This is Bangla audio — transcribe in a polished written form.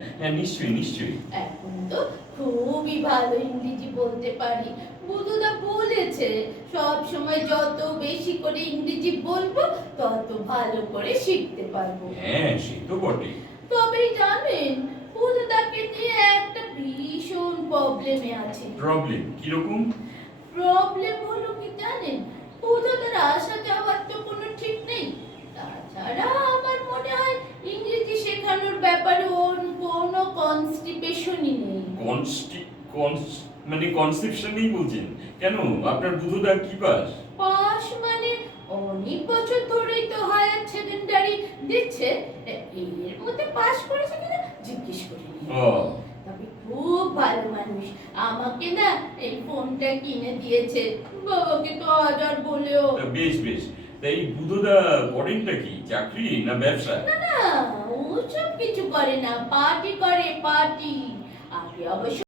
হ্যাঁ, নিশ্চয়ই, নিশ্চয়ই। এখন তো খুবই ভালো ইংরেজি বলতে পারি। বুধুদা বলেছে সব সময় যত বেশি করে ইংরেজি বলবো তত ভালো করে শিখতে পারবো। হ্যাঁ, সে তো বটেই। তবে জানেন, বুধুদাকে নিয়ে একটা ভীষণ প্রবলেমে আছে। প্রবলেম কিরকম? প্রবলেম হলো কি জানেন, বুধুদার আসা যাওয়ার তো কোনো ঠিক নেই। তাছাড়া আমার মনে হয় ইংরেজি শেখানোর ব্যাপারে ওর কোনো কনস্টিপেশনই নেই। কনস্টি কনস মানে কনসেপশন নেই বলছেন? কেন? আপনার বুধুদা কি পাস? পাস মানে অনেক বছর ধরেই তো হায়ার সেকেন্ডারি দিচ্ছে। এর মধ্যে পাস করেছে কিনা জিজ্ঞেস করিনি। ও, তবে খুব ভালো মানুষ, আমাকে না এই ফোনটা কিনে দিয়েছে। বাবাকে তো হাজার বলেও তা বেশ, বেশ। তা এই বুধুদা করেনটা কি? চাকরি না ব্যবসা? না না, ও সব কিছু করে না, পার্টি করে পার্টি। আগে অবশ্য